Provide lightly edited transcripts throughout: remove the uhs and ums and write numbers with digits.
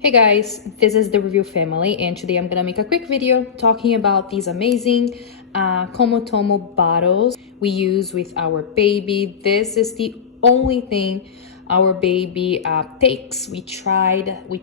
Hey guys, this is the Review Family, and today I'm gonna make a quick video talking about these amazing Comotomo bottles we use with our baby. This is the only thing our baby takes. We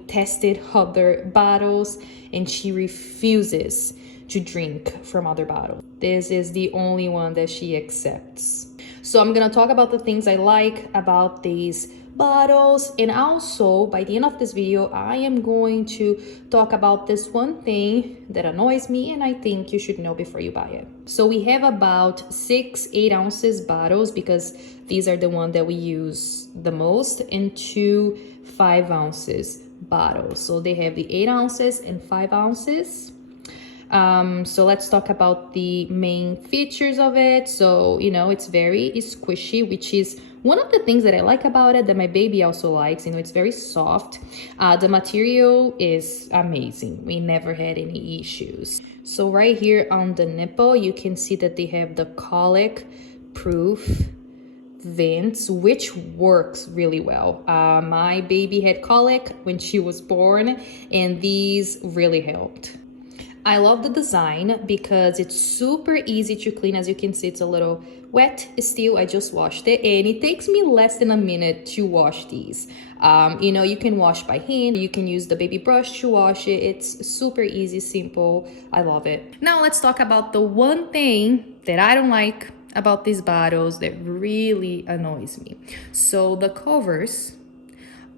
tested other bottles, and she refuses to drink from other bottles. This is the only one that she accepts. So I'm gonna talk about the things I like about these bottles, and also by the end of this video I am going to talk about this one thing that annoys me and I think you should know before you buy it. So we have about 6 8-ounce bottles because these are the one that we use the most, and 2 5-ounce bottles. So they have the 8 ounces and 5 ounces. So let's talk about the main features of it. So, it's very squishy, which is one of the things that I like about it, that my baby also likes. It's very soft. The material is amazing. We never had any issues. So right here on the nipple, you can see that they have the colic proof vents, which works really well. My baby had colic when she was born, and these really helped. I love the design because it's super easy to clean. As you can see, it's a little wet still. I just washed it, and it takes me less than a minute to wash these. You can wash by hand. You can use the baby brush to wash it. It's super easy, simple. I love it. Now let's talk about the one thing that I don't like about these bottles that really annoys me. So the covers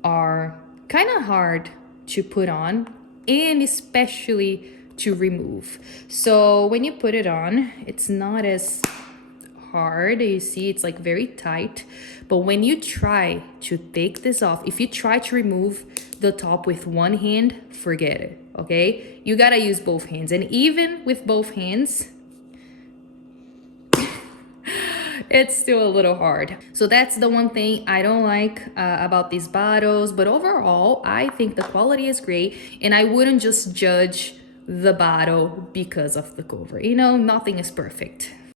are kind of hard to put on, and especially to remove. So when you put it on, it's not as hard. You see, it's like very tight. But when you try to take this off, if you try to remove the top with one hand, forget it, okay? You gotta use both hands. And even with both hands, it's still a little hard. So that's the one thing I don't like about these bottles. But overall, I think the quality is great, and I wouldn't just judge the bottle because of the cover. Nothing is perfect.